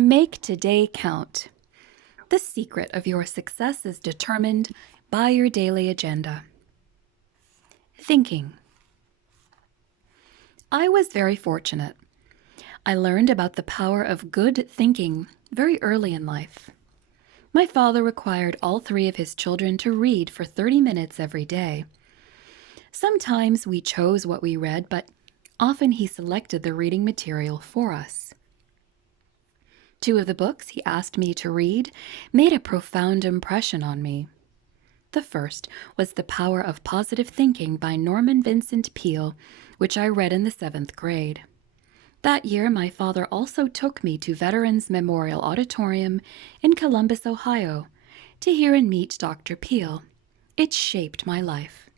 Make today count. The secret of your success is determined by your daily agenda. Thinking. I was very fortunate. I learned about the power of good thinking very early in life. My father required all 3 of his children to read for 30 minutes every day. Sometimes we chose what we read, but often he selected the reading material for us. 2 of the books he asked me to read made a profound impression on me. The first was The Power of Positive Thinking by Norman Vincent Peale, which I read in the 7th grade. That year, my father also took me to Veterans Memorial Auditorium in Columbus, Ohio, to hear and meet Dr. Peale. It shaped my life.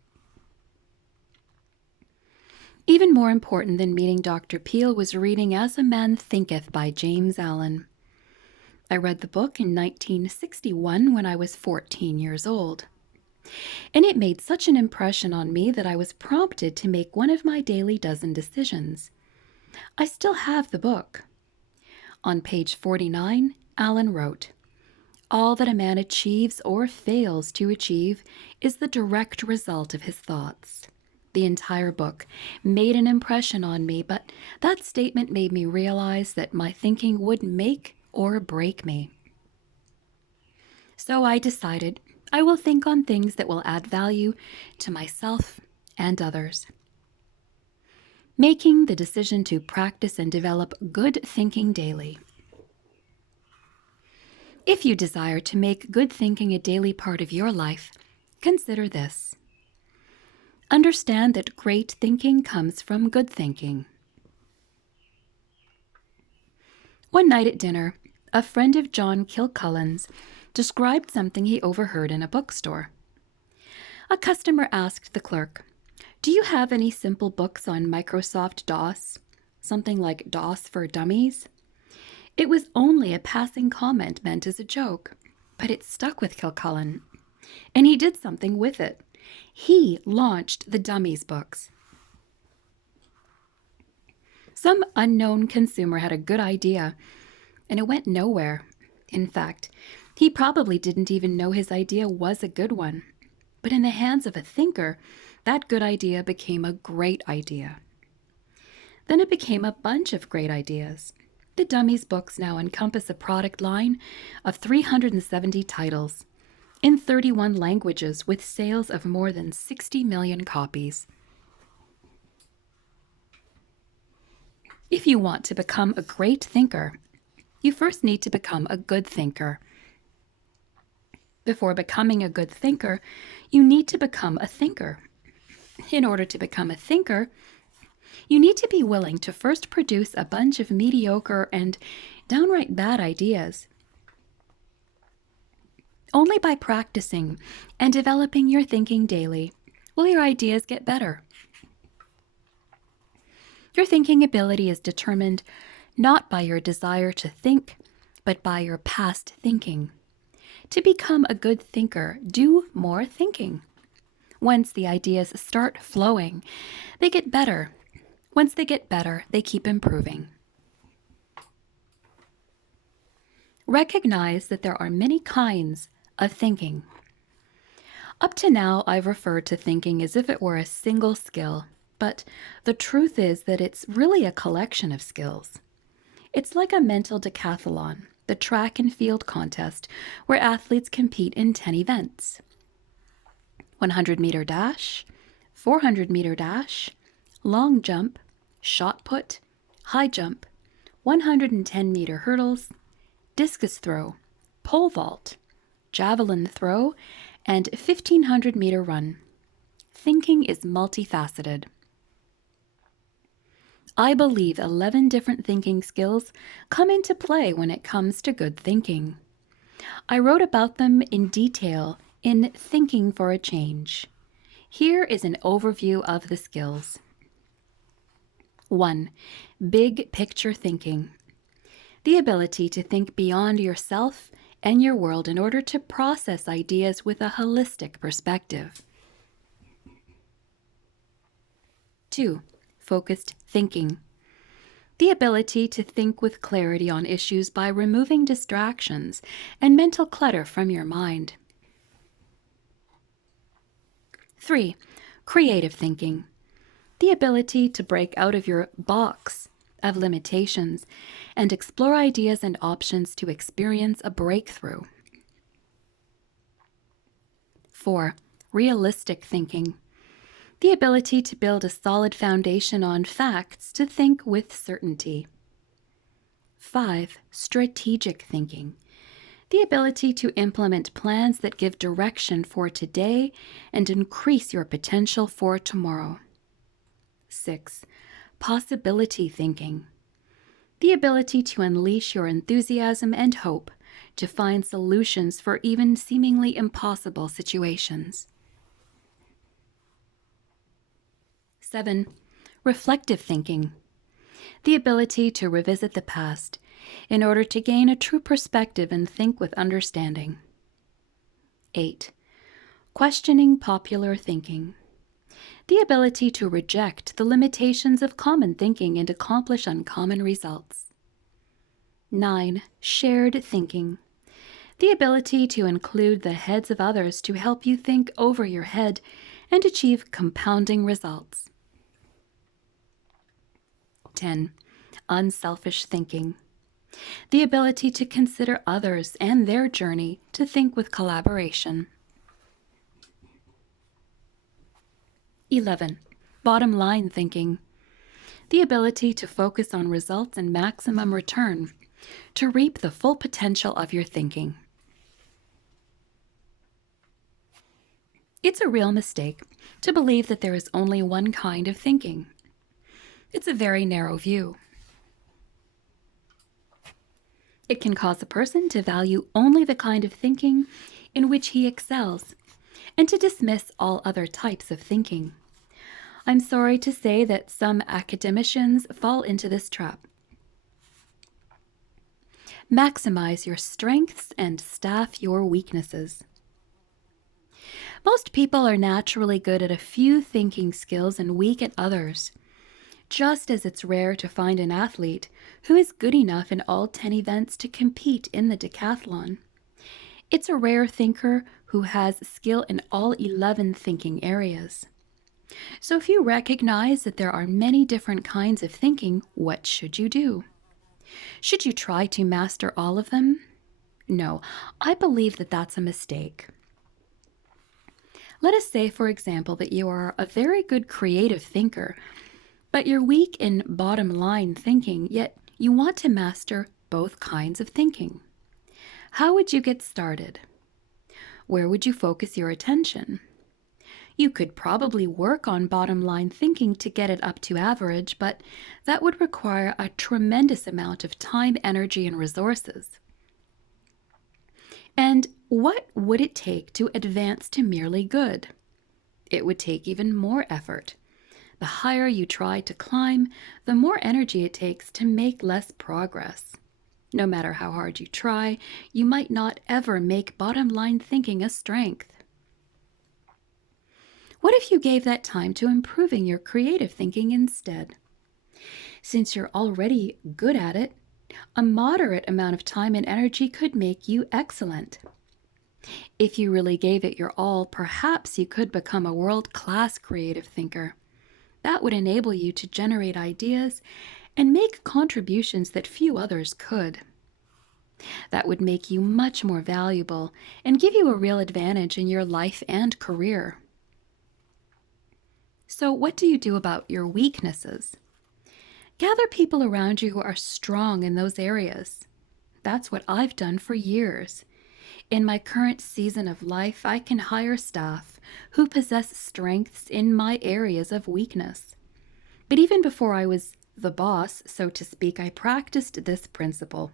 Even more important than meeting Dr. Peale was reading As a Man Thinketh by James Allen. I read the book in 1961 when I was 14 years old. And it made such an impression on me that I was prompted to make one of my daily dozen decisions. I still have the book. On page 49, Allen wrote, "All that a man achieves or fails to achieve is the direct result of his thoughts." The entire book made an impression on me, but that statement made me realize that my thinking would make or break me. So I decided I will think on things that will add value to myself and others. Making the decision to practice and develop good thinking daily. If you desire to make good thinking a daily part of your life, consider this. Understand that great thinking comes from good thinking. One night at dinner, a friend of John Kilcullen's described something he overheard in a bookstore. A customer asked the clerk, "Do you have any simple books on Microsoft DOS? Something like DOS for Dummies?" It was only a passing comment meant as a joke, but it stuck with Kilcullen, and he did something with it. He launched the Dummies books. Some unknown consumer had a good idea, and it went nowhere. In fact, he probably didn't even know his idea was a good one. But in the hands of a thinker, that good idea became a great idea. Then it became a bunch of great ideas. The Dummies books now encompass a product line of 370 titles in 31 languages with sales of more than 60 million copies. If you want to become a great thinker, you first need to become a good thinker. Before becoming a good thinker, you need to become a thinker. In order to become a thinker, you need to be willing to first produce a bunch of mediocre and downright bad ideas. Only by practicing and developing your thinking daily will your ideas get better. Your thinking ability is determined not by your desire to think, but by your past thinking. To become a good thinker, do more thinking. Once the ideas start flowing, they get better. Once they get better, they keep improving. Recognize that there are many kinds of thinking. Up to now, I've referred to thinking as if it were a single skill, but the truth is that it's really a collection of skills. It's like a mental decathlon, the track and field contest, where athletes compete in 10 events. 100-meter dash, 400-meter dash, long jump, shot put, high jump, 110-meter hurdles, discus throw, pole vault, javelin throw, and 1,500-meter run. Thinking is multifaceted. I believe 11 different thinking skills come into play when it comes to good thinking. I wrote about them in detail in Thinking for a Change. Here is an overview of the skills. 1. Big picture thinking. The ability to think beyond yourself and your world in order to process ideas with a holistic perspective. 2. Focused thinking. The ability to think with clarity on issues by removing distractions and mental clutter from your mind. 3. Creative thinking. The ability to break out of your box of limitations and explore ideas and options to experience a breakthrough. 4. Realistic thinking. The ability to build a solid foundation on facts to think with certainty. 5. Strategic thinking. The ability to implement plans that give direction for today and increase your potential for tomorrow. 6. Possibility thinking. The ability to unleash your enthusiasm and hope to find solutions for even seemingly impossible situations. 7. Reflective thinking. The ability to revisit the past in order to gain a true perspective and think with understanding. 8. Questioning popular thinking. The ability to reject the limitations of common thinking and accomplish uncommon results. 9. Shared thinking. The ability to include the heads of others to help you think over your head and achieve compounding results. 10. Unselfish thinking. The ability to consider others and their journey to think with collaboration. 11. Bottom line thinking. The ability to focus on results and maximum return to reap the full potential of your thinking. It's a real mistake to believe that there is only one kind of thinking. It's a very narrow view. It can cause a person to value only the kind of thinking in which he excels and to dismiss all other types of thinking. I'm sorry to say that some academicians fall into this trap. Maximize your strengths and staff your weaknesses. Most people are naturally good at a few thinking skills and weak at others, just as it's rare to find an athlete who is good enough in all 10 events to compete in the decathlon. It's a rare thinker who has skill in all 11 thinking areas. So if you recognize that there are many different kinds of thinking, what should you do? Should you try to master all of them? No, I believe that that's a mistake. Let us say, for example, that you are a very good creative thinker, but you're weak in bottom line thinking, yet you want to master both kinds of thinking. How would you get started? Where would you focus your attention? You could probably work on bottom line thinking to get it up to average, but that would require a tremendous amount of time, energy, and resources. And what would it take to advance to merely good? It would take even more effort. The higher you try to climb, the more energy it takes to make less progress. No matter how hard you try, you might not ever make bottom line thinking a strength. What if you gave that time to improving your creative thinking instead? Since you're already good at it, a moderate amount of time and energy could make you excellent. If you really gave it your all, perhaps you could become a world-class creative thinker. That would enable you to generate ideas and make contributions that few others could. That would make you much more valuable and give you a real advantage in your life and career. So what do you do about your weaknesses? Gather people around you who are strong in those areas. That's what I've done for years. In my current season of life, I can hire staff who possess strengths in my areas of weakness. But even before I was the boss, so to speak, I practiced this principle.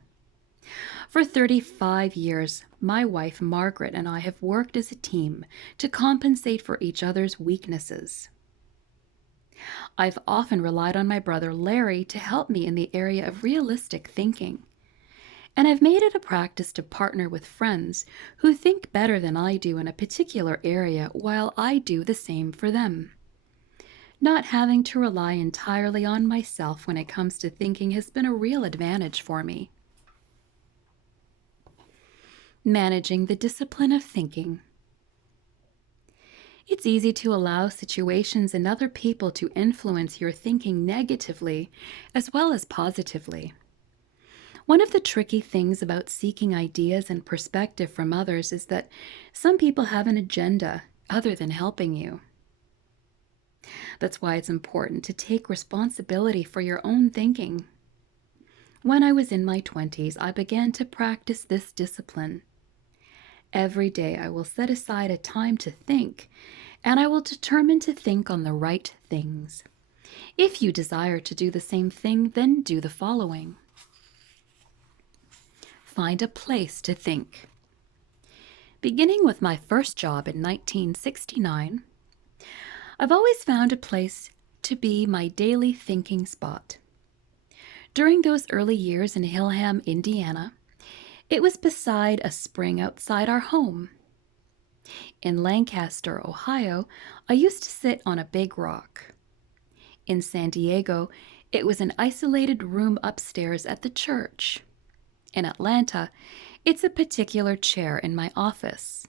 For 35 years, my wife Margaret and I have worked as a team to compensate for each other's weaknesses. I've often relied on my brother Larry to help me in the area of realistic thinking. And I've made it a practice to partner with friends who think better than I do in a particular area while I do the same for them. Not having to rely entirely on myself when it comes to thinking has been a real advantage for me. Managing the discipline of thinking. It's easy to allow situations and other people to influence your thinking negatively as well as positively. One of the tricky things about seeking ideas and perspective from others is that some people have an agenda other than helping you. That's why it's important to take responsibility for your own thinking. When I was in my 20s, I began to practice this discipline. Every day I will set aside a time to think, and I will determine to think on the right things. If you desire to do the same thing, then do the following. Find a place to think. Beginning with my first job in 1969, I've always found a place to be my daily thinking spot. During those early years in Hillham, Indiana, it was beside a spring outside our home. In Lancaster, Ohio, I used to sit on a big rock. In San Diego, it was an isolated room upstairs at the church. In Atlanta, it's a particular chair in my office.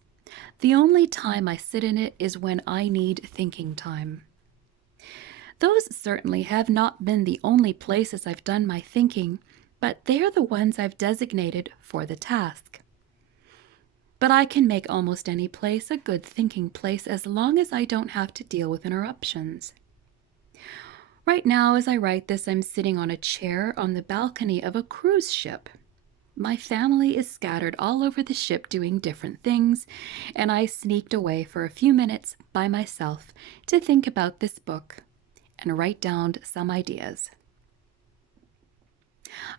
The only time I sit in it is when I need thinking time. Those certainly have not been the only places I've done my thinking, but they are the ones I've designated for the task. But I can make almost any place a good thinking place as long as I don't have to deal with interruptions. Right now, as I write this, I'm sitting on a chair on the balcony of a cruise ship. My family is scattered all over the ship doing different things, and I sneaked away for a few minutes by myself to think about this book and write down some ideas.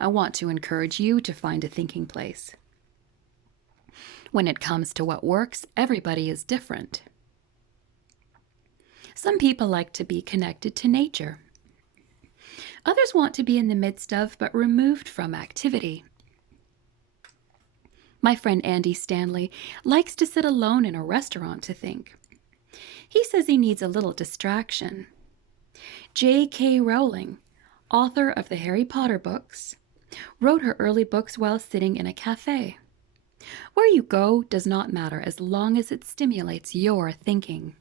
I want to encourage you to find a thinking place. When it comes to what works, everybody is different. Some people like to be connected to nature. Others want to be in the midst of but removed from activity. My friend Andy Stanley likes to sit alone in a restaurant to think. He says he needs a little distraction. J.K. Rowling, author of the Harry Potter books, wrote her early books while sitting in a cafe. Where you go does not matter as long as it stimulates your thinking.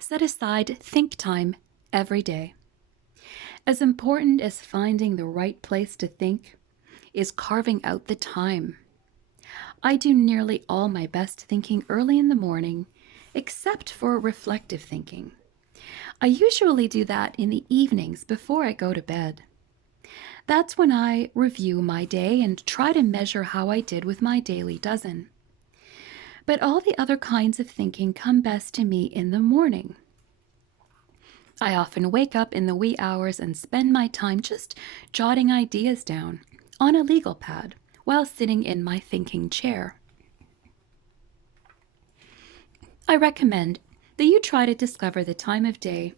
Set aside think time every day. As important as finding the right place to think is carving out the time. I do nearly all my best thinking early in the morning, except for reflective thinking. I usually do that in the evenings before I go to bed. That's when I review my day and try to measure how I did with my daily dozen. But all the other kinds of thinking come best to me in the morning. I often wake up in the wee hours and spend my time just jotting ideas down on a legal pad while sitting in my thinking chair. I recommend that you try to discover the time of day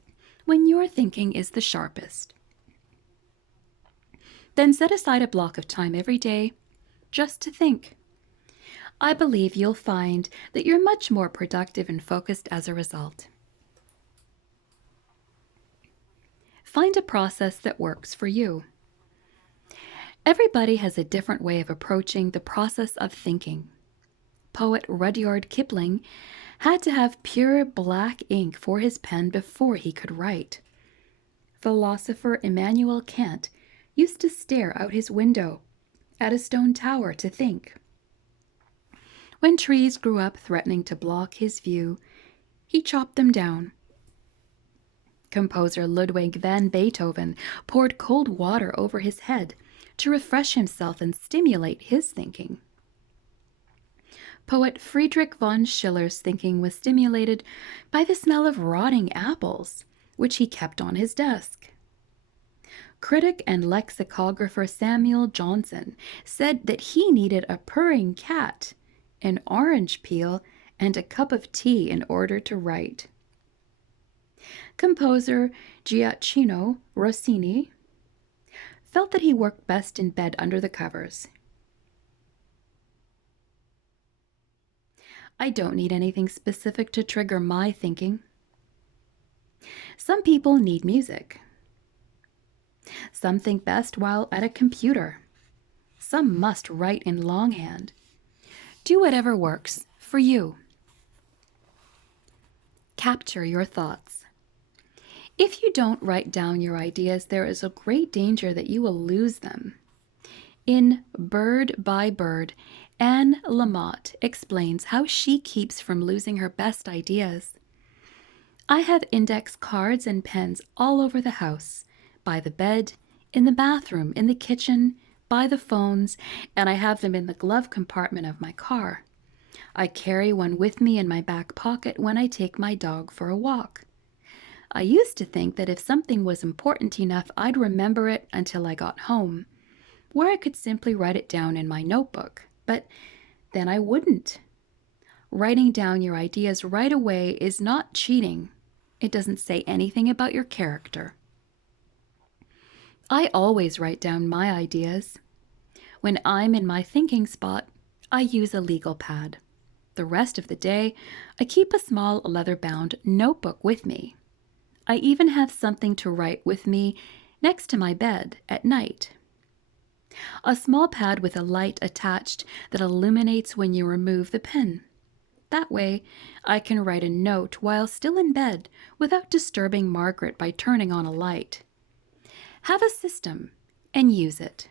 when your thinking is the sharpest. Then set aside a block of time every day just to think. I believe you'll find that you're much more productive and focused as a result. Find a process that works for you. Everybody has a different way of approaching the process of thinking. Poet Rudyard Kipling had to have pure black ink for his pen before he could write. Philosopher Immanuel Kant used to stare out his window at a stone tower to think. When trees grew up threatening to block his view, he chopped them down. Composer Ludwig van Beethoven poured cold water over his head to refresh himself and stimulate his thinking. Poet Friedrich von Schiller's thinking was stimulated by the smell of rotting apples, which he kept on his desk. Critic and lexicographer Samuel Johnson said that he needed a purring cat, an orange peel, and a cup of tea in order to write. Composer Gioacchino Rossini felt that he worked best in bed under the covers. I don't need anything specific to trigger my thinking. Some people need music. Some think best while at a computer. Some must write in longhand. Do whatever works for you. Capture your thoughts. If you don't write down your ideas, there is a great danger that you will lose them. In Bird by Bird, Anne Lamott explains how she keeps from losing her best ideas. I have index cards and pens all over the house, by the bed, in the bathroom, in the kitchen, by the phones, and I have them in the glove compartment of my car. I carry one with me in my back pocket when I take my dog for a walk. I used to think that if something was important enough, I'd remember it until I got home, where I could simply write it down in my notebook, but then I wouldn't. Writing down your ideas right away is not cheating. It doesn't say anything about your character. I always write down my ideas. When I'm in my thinking spot, I use a legal pad. The rest of the day, I keep a small leather-bound notebook with me. I even have something to write with me next to my bed at night. A small pad with a light attached that illuminates when you remove the pen. That way, I can write a note while still in bed without disturbing Margaret by turning on a light. Have a system and use it.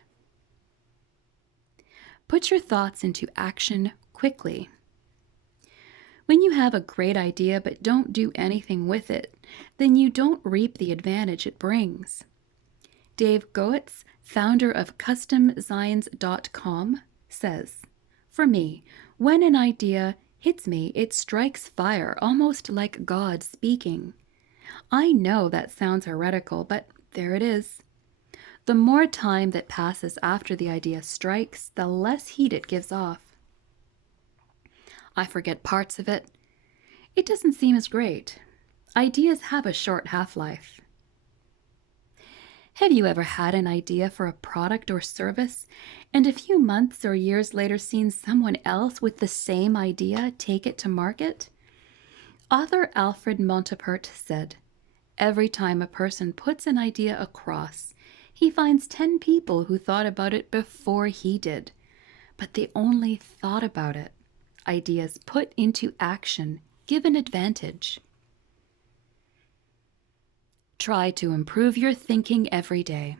Put your thoughts into action quickly. When you have a great idea but don't do anything with it, then you don't reap the advantage it brings. Dave Goetz, founder of CustomZines.com, says, "For me, when an idea hits me, it strikes fire, almost like God speaking. I know that sounds heretical, but there it is. The more time that passes after the idea strikes, the less heat it gives off. I forget parts of it. It doesn't seem as great. Ideas have a short half-life." Have you ever had an idea for a product or service, and a few months or years later seen someone else with the same idea take it to market? Author Alfred Montepert said, "Every time a person puts an idea across, he finds 10 people who thought about it before he did, but they only thought about it. Ideas put into action give an advantage." Try to improve your thinking every day.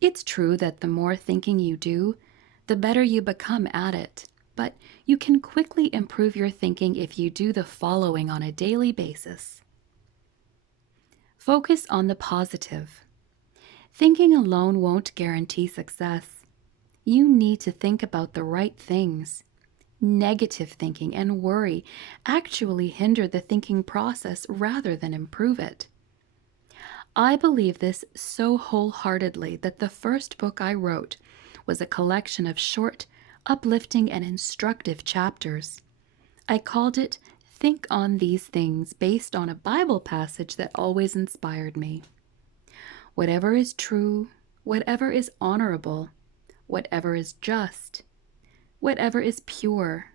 It's true that the more thinking you do, the better you become at it, but you can quickly improve your thinking if you do the following on a daily basis. Focus on the positive. Thinking alone won't guarantee success. You need to think about the right things. Negative thinking and worry actually hinder the thinking process rather than improve it. I believe this so wholeheartedly that the first book I wrote was a collection of short, uplifting, and instructive chapters. I called it Think on These Things, based on a Bible passage that always inspired me. Whatever is true, whatever is honorable, whatever is just, whatever is pure,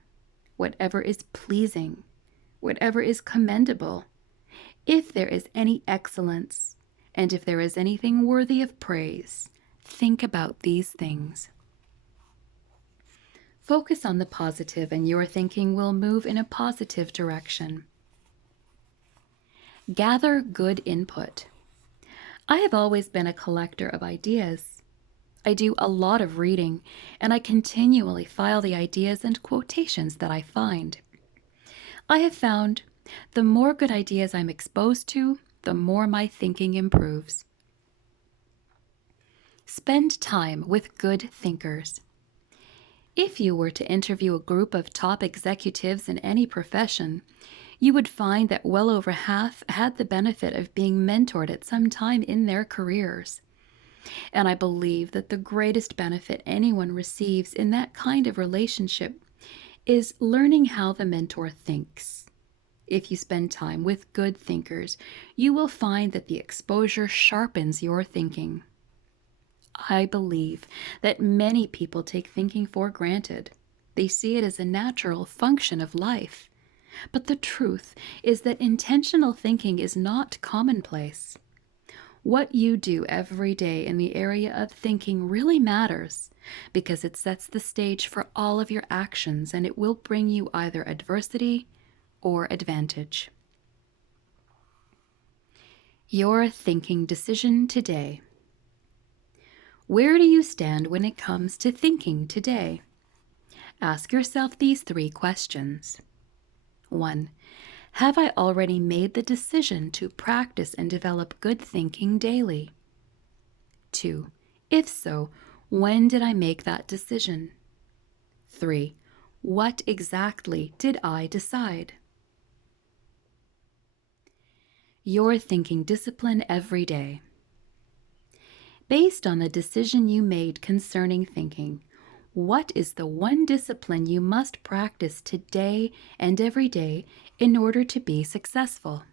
whatever is pleasing, whatever is commendable, if there is any excellence, and if there is anything worthy of praise, think about these things. Focus on the positive, and your thinking will move in a positive direction. Gather good input. I have always been a collector of ideas. I do a lot of reading, and I continually file the ideas and quotations that I find. I have found the more good ideas I'm exposed to, the more my thinking improves. Spend time with good thinkers. If you were to interview a group of top executives in any profession, you would find that well over half had the benefit of being mentored at some time in their careers. And I believe that the greatest benefit anyone receives in that kind of relationship is learning how the mentor thinks. If you spend time with good thinkers, you will find that the exposure sharpens your thinking. I believe that many people take thinking for granted. They They see it as a natural function of life. But the truth is that intentional thinking is not commonplace. What you do every day in the area of thinking really matters because it sets the stage for all of your actions, and it will bring you either adversity or advantage. Your thinking decision today. Where do you stand when it comes to thinking today? Ask yourself these 3 questions. 1. Have I already made the decision to practice and develop good thinking daily? 2. If so, when did I make that decision? 3. What exactly did I decide? Your thinking discipline every day. Based on the decision you made concerning thinking, what is the one discipline you must practice today and every day in order to be successful?